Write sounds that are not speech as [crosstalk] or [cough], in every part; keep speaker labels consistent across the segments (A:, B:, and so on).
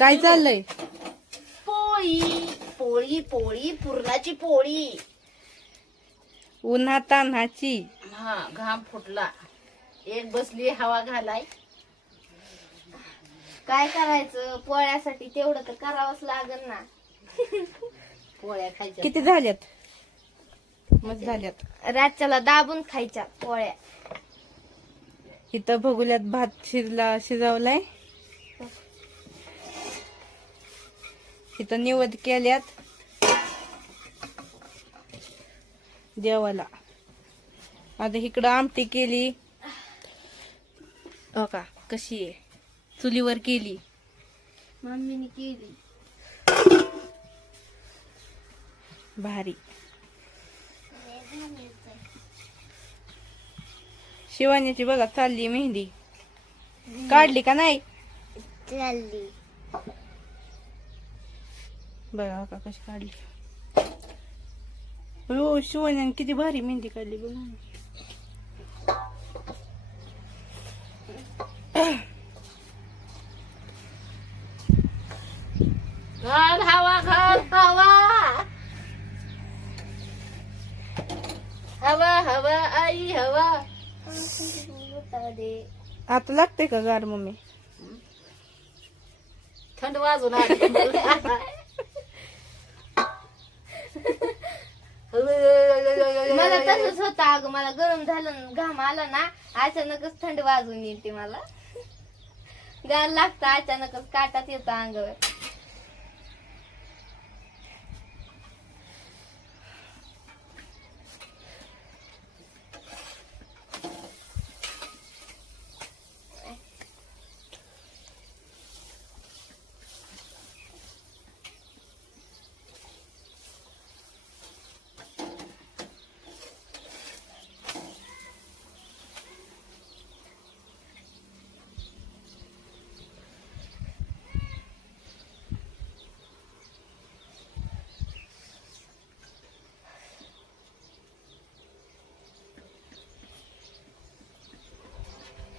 A: काय चाललंय?
B: पोळी पोळी पोळी पुरणाची पोळी.
A: उन्हा तान्हाची
B: हा घाम फुटला. एक बसली हवा घालाय.
C: काय करायचं? पोळ्यासाठी तेवढं तर करावंच लागल ना.
B: पोळ्या खायच्या.
A: किती झाल्यात? मग झाल्यात.
C: रातच्याला दाबून खायच्या पोळ्या.
A: इथं बघूल्यात भात शिजला शिजवलाय. इथं निवद केल्यात. देवाला. आता इकडं आमटी केली. हो का कशी आहे. चुलीवर केली.
C: मम्मीने केली.
A: भारी. शिवानीची बघा चालली मेहंदी. काढली का नाही?
C: चालली.
A: बघा का कशी काढली. हो शिवानी किती भारी मेहंदी काढली बघा.
B: घाल हवा घाल हवा. हवा हवा आई हवा.
A: आता लागते का गार मम्मी?
B: थंड वाजून आली.
C: मला तसंच [laughs] होतं अगं मला गरम झालं न घाम आला ना अचानकच थंड वाजून येते मला. गार लागतं अचानकच काटात येतं अंगावर.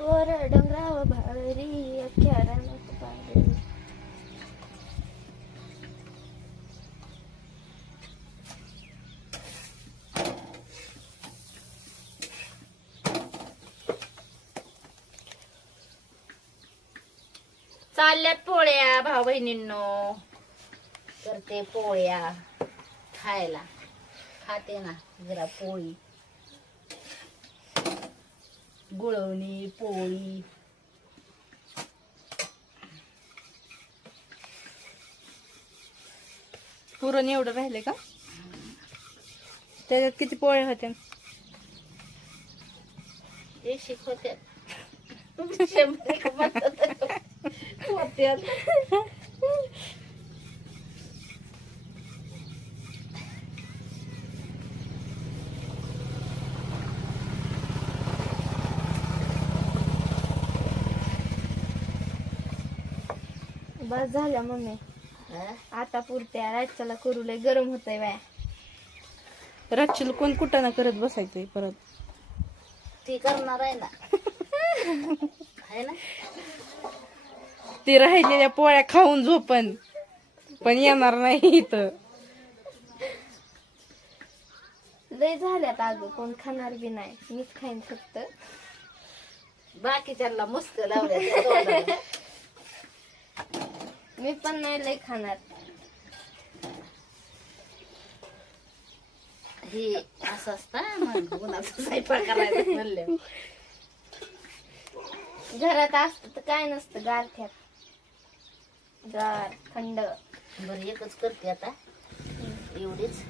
C: वर डोंगरावर भारी अख्ख्या रानात पारी.
B: चालल्यात पोळ्या भाऊ बहिणींनो. करते पोळ्या खायला. खाते ना जरा पोळी. गुळवणी पोळी.
A: पुरण एवढं राहिले का? त्याच्यात किती पोळे होते
B: हे शिकवते शंभर
C: बस झाल्या मम्मी.
B: हा?
C: आता पुरत्या रातच्याला करू लय गरम होतंय बाया.
A: रातशील कोण कुठं ना करत बसायचंय परत?
B: ती करणार आहे ना. आहे ना?
A: ते राहिलेल्या पोळ्या खाऊन झोपन. पण येणार नाही इथं.
C: लय झाल्यात अगं कोण खाणार बी नाही. मीच खाईन फक्त.
B: बाकीच्यांना मस्त लावल्या
C: मी पण नाही लय खाणार.
B: हे असं असतं उन्हाचा स्वयंपाक म्हणलं.
C: घरात असत तर काय नसतं गारठ्यात गार थंड.
B: बरं एकच करते आता. एवढीच.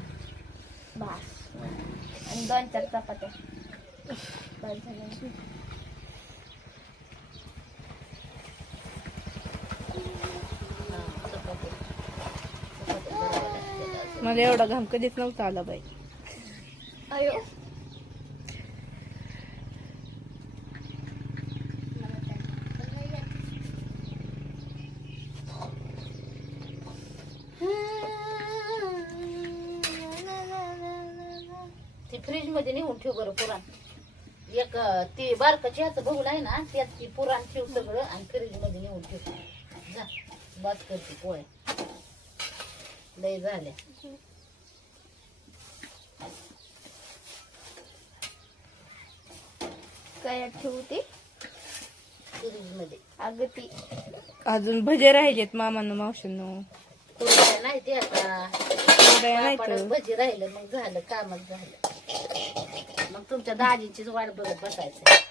C: भास आणि दोन चार चपात्या बस झालं.
B: हा, चपाती. चपाती करायला लागते अजून.
A: मला एवढा घाम कधीच नव्हता आला बाई.
C: अयो.
B: ती फ्रीजमध्ये नेऊन ठेव बरं पुराण. एक ती बारकाची ह्याचं बघूल आहे ना त्यात ती पुराण ठेव सगळं आणि फ्रीजमध्ये नेऊन ठेव. जा बस करते पोळ्या लय झाल्या.
C: काय ठेवते
B: फ्रीजमध्ये
C: अगं ती
A: अजून भजे राहिलेत मामानं मावशीनं.
B: कुरड्या नाही ते आता
A: नाही तर.
B: भजी राहिलं मग झालं कामच झालं. मग तुमच्या दाजीचीच वाट बघत बसायचं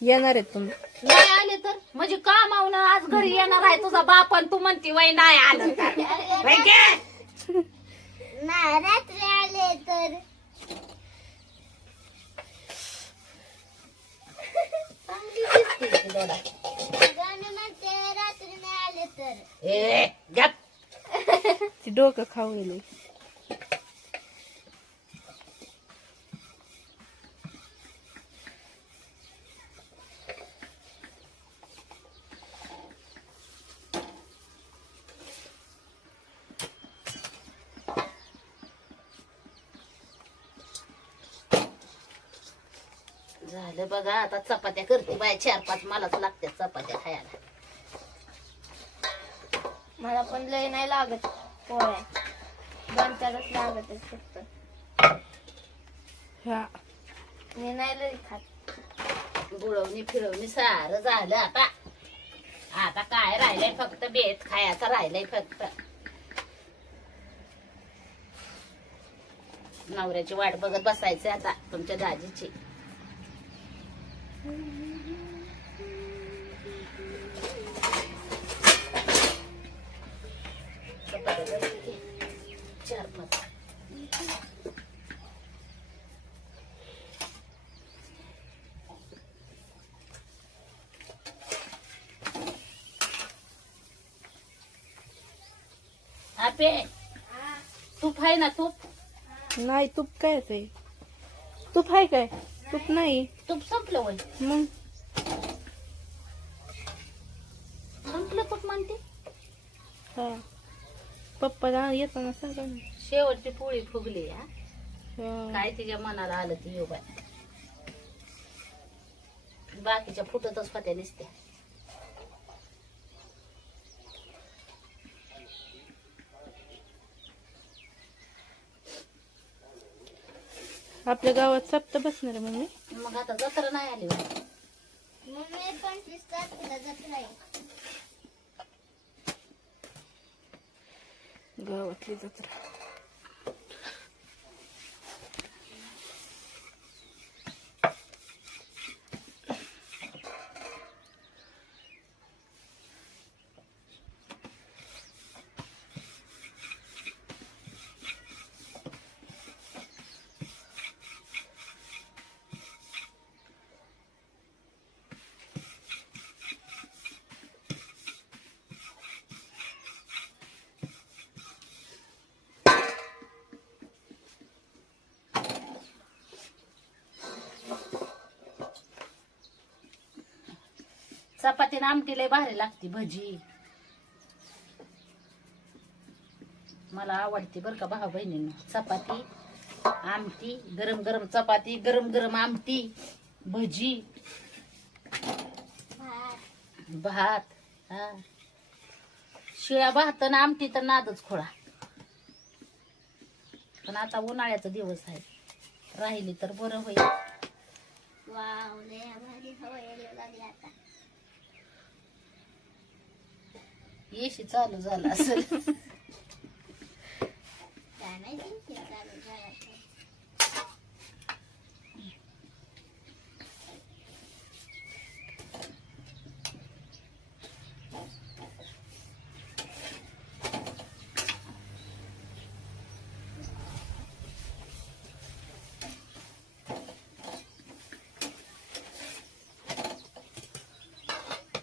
A: येणार आहेत तुम्ही
B: नाही आले तर म्हणजे कामावून आज घरी येणार आहे तुझा बाप आणि तू म्हणती वय नाही आलं तर. वय गे.
C: रात्री आले तर
B: चांगली दिसते ती दोडा.
C: रात्री नाही आले तर
B: ए गप
A: ती डोकं खाऊ गेले
B: झालं बघा आता चपात्या करते बाय चार पाच मलाच लागतात चपात्या खायला.
C: मला पण लय नाही लागत पोळ्या. दोन चारच लागत फक्त. मी नाही लय खात.
B: गुळवणी फिरवणी सारं झालं आता. आता काय राहिलंय फक्त बेत खायचं राहिलंय फक्त. नवऱ्याची वाट बघत बसायचं आता तुमच्या दाजीची चपात्या करते की. चार पाच आपे. तूप आहे ना तूप?
A: नाही तूप काय आहे. तूप आहे काय? तूप नाही.
B: तूप संपलं वय.
A: मग?
B: संपलं कुठ म्हणते?
A: हा. पप्पा येताना सांगा ना
B: शेवटची पोळी फुगली हा?
A: हा.
B: काय तिच्या मनाला आलं ती बाय बाकीच्या फुटतच होत्या नुसत्या.
A: आपल्या गावात सप्त बसणार आहे मम्मी.
B: मग आता जत्रा नाही आली बाई.
C: मम्मी पंचवीस तारखेला जत्रा आहे.
A: गावातली जत्रा.
B: चपाती आमटी लय भारी लागते भजी. मला आवडते बरं का भाऊ बहिणींनो. चपाती आमटी गरम गरम चपाती गरम गरम आमटी भजी भात हा. शिळ्या भात आणि आमटी तर नादच खोळा पण आता उन्हाळ्याचा दिवस आहे. राहिली तर बरं होईल.
C: वाव लय भारी हवा आता.
B: येशी चालू झाला असेल
C: काय माहिती चालू झालं.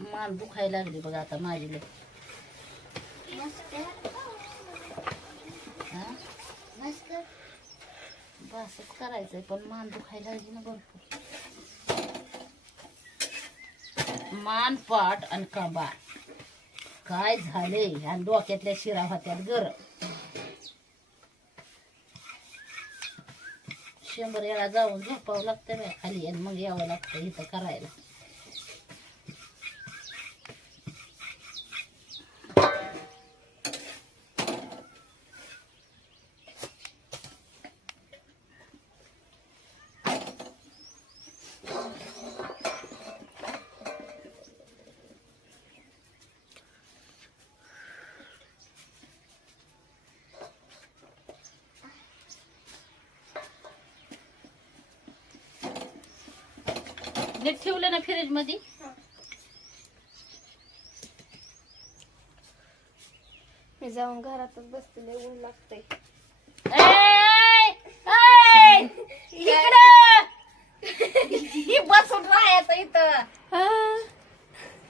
B: मान दुखायला लागली बघा आता माझी लय. बसच करायचंय पण मान दुखायला लागली ना भरपूर. मान पाट आणि कबार काय झाले? आणि डोक्यातल्या शिरा होत्यात गर. शंभर वेळा जाऊन झोपावं लागतं खाली आणि मग यावं लागतं इथं करायला. नीट ठेवलं ना फ्रीजमध्ये
C: मी जाऊन घरातच बसते ऊन लागतंय. [laughs]
B: ही बसून राहायचं इथं.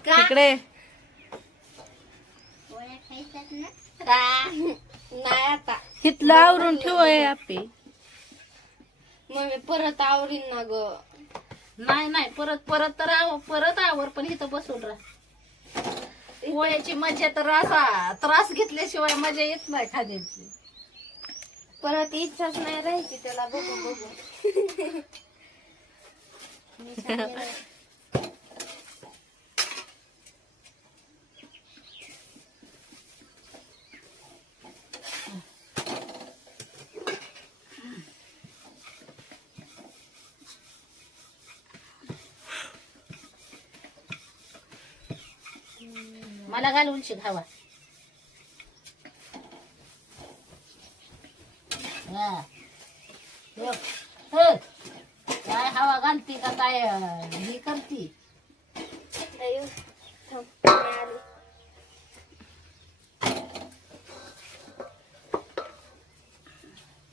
B: का?
A: इकडे.
C: नाही आता.
A: इथलं आवरून ठेव आपे.
C: मग मी परत आवरीन ना ग.
B: नाही नाही परत परत तर आव परत आवर पण इथं बसून राहा. पोळ्याची मजा तर असा त्रास घेतल्याशिवाय मजा येत नाही खाण्याची.
C: परत इच्छाच नाही राहायची त्याला बघू बघू. [laughs]
B: मला घालून शिक हवा हा. हो. हो. काय हवा घालती का काय अं, ही करती
C: अयो, थांब, मी आली.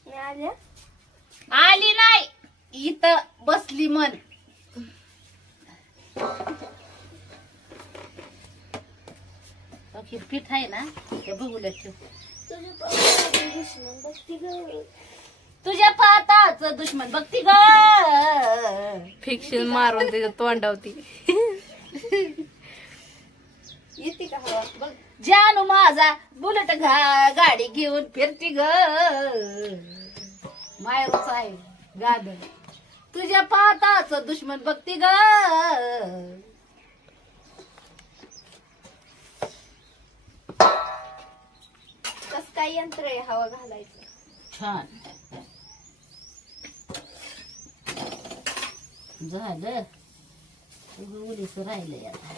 C: मी आली हं.
B: आली नाही इथं बसली मन बघ, हे पीठ आहे ना ते बघूला ठेव. तुझ्या पाताच दुश्मन बघती ग.
A: फिक्शन मारून त्याच्या तोंडावती
C: येते का हवा? बघ.
B: जानू माझा बुलेट घा गाडी घेऊन फिरती ग. मायरूच आहे गाड तुझ्या पाताच दुश्मन बघती ग.
C: काय यंत्र आहे हवा घालायचं?
B: छान. झालं. उलीस राहिलंय आता.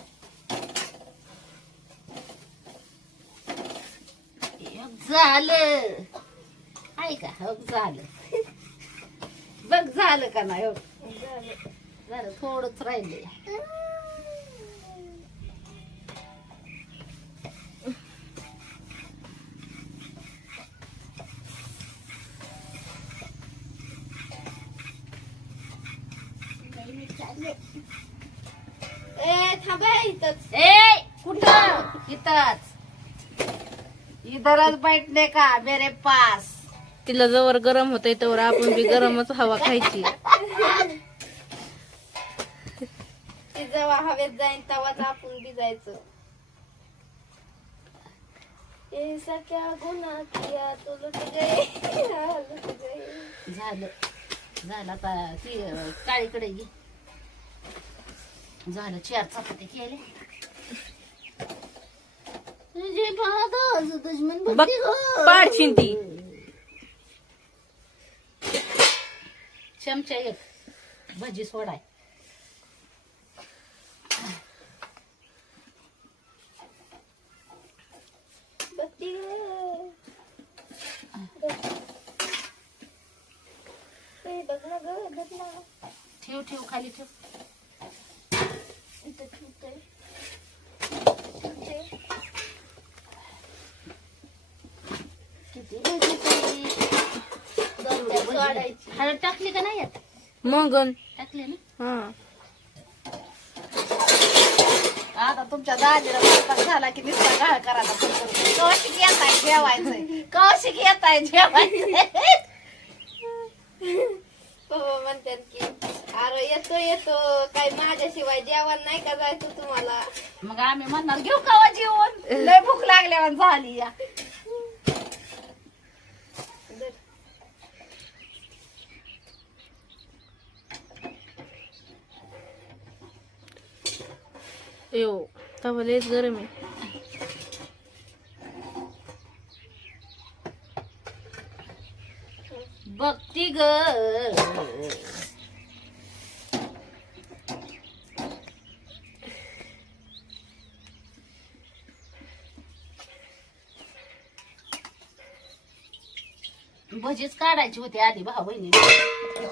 B: झालं. ऐका हो झालं. बघ झालं का नाही हो?
C: झालं.
B: झालं थोडंच राहिलंय.
C: ए थांबा इथंच.
B: ए कुठं? इथंच. इधरच बैठले का? मेरे पास.
A: तिला जवळ गरम होतंय तवर आपण बी गरमच हवा खायची.
C: ती जेव्हा हवेत जाईन तेव्हाच आपण सख्या गुन्हा किया तो लुट गए लुट गए
B: झालं. झालं आता ती काळीकडे घे झालं चार चपाती केले तुझे पादाच दुश्मन
A: बघ
B: गं.
A: पाडशीन ती.
B: चमचा एक भजी सोडाय. ठेव ठेव खाली ठेव.
C: इथं ठेवतोय ठेवते.
B: किती भजी केली?
C: त्यात सोडायची.
B: हळद टाकली का नाही यात?
A: मगन.
B: टाकली ना?
A: हा.
B: आता तुमच्या दाजीला स्वयंपाक झाला की नुसता गाळ करायला कौशिक येत आहे जेवायचंय. कौशिक येत आहे जेवायचंय.
C: पप्पा म्हणतात की अरे येतो येतो. काय माझ्याशिवाय जेवण नाही का जायचं तुम्हाला?
B: मग आम्ही म्हणणार घेऊ का जेवण? लय भूक लागल्यावर झाली या.
A: यो तवा लयच गरम आहे.
B: बघती ग. भजीच काढायची होती आधी भाऊ बहिणी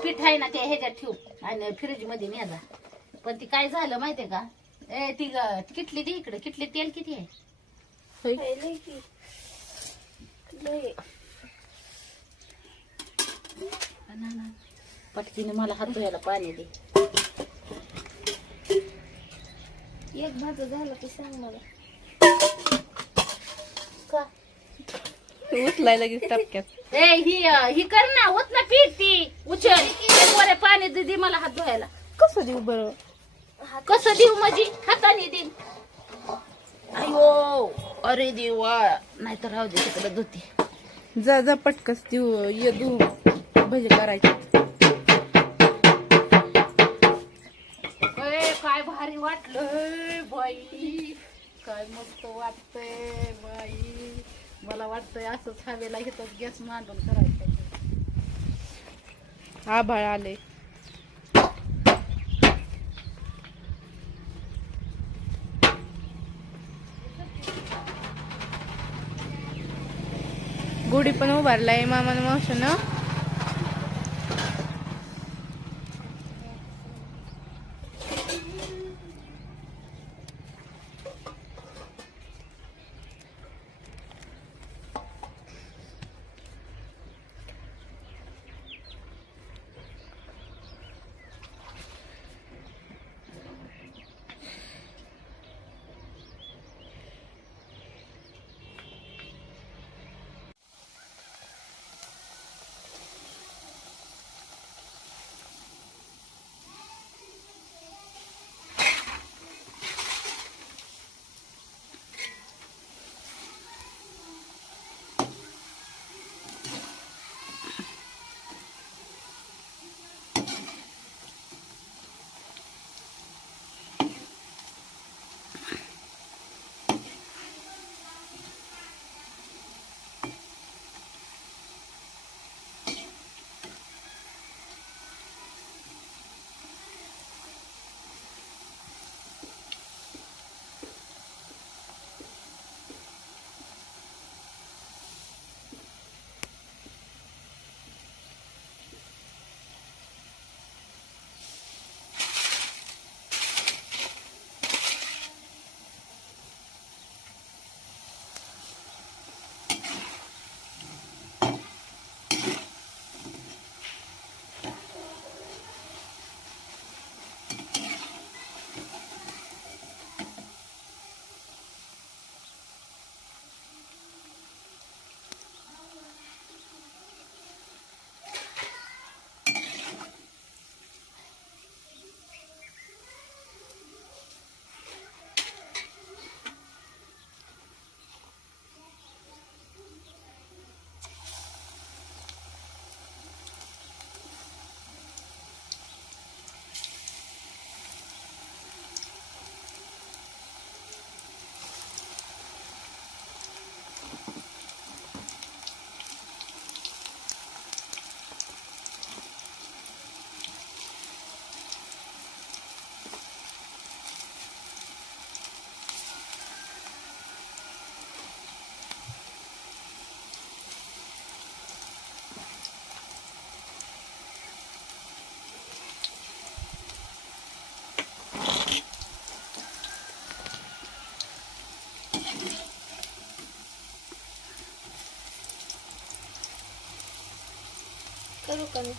B: पीठ आहे ना ते ह्याच्यात ठेवू आणि फ्रीजमध्ये न्याजा पण ती काय झालं माहितीये का? ए ती ग- किटली दे इकडे. किटली तेल किती आहे?
A: होय.
B: ना, ना. पटकीने मला हात धुवायला पाणी दे.
C: एक भाजी झालं की सांग मला.
B: का?
A: उचलायला लगेच टपक्यात.
B: ए ही ही कर ना होत ना पीठ ती. उचल. एक वरे पाणी दे दे मला हात धुवायला.
A: कसं देऊ बरं?
B: कसं देऊ माझी? हाताने दे. अयो अरे देवा. नाही तर राहू दे तिकडे धुते.
A: जा जा पटकस देऊ ये दू भजे करायचे.
B: ए, काय भारी वाटलं बाई. काय मस्त वाटतंय बाई. मला वाटतंय असंच हवेला इथं गॅस मांडून करायचं.
A: आभाळ आले. गुढी पण उभारलाय मामा मावशानं.
C: करू का मी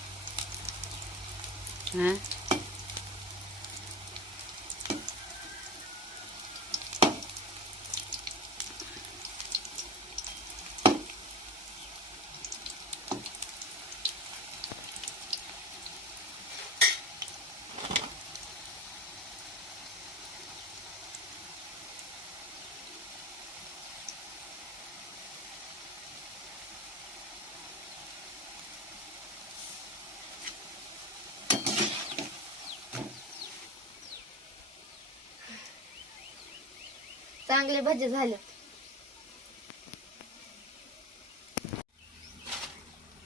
C: चांगले भजे झाले.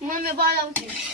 C: मम्मी बोलावते.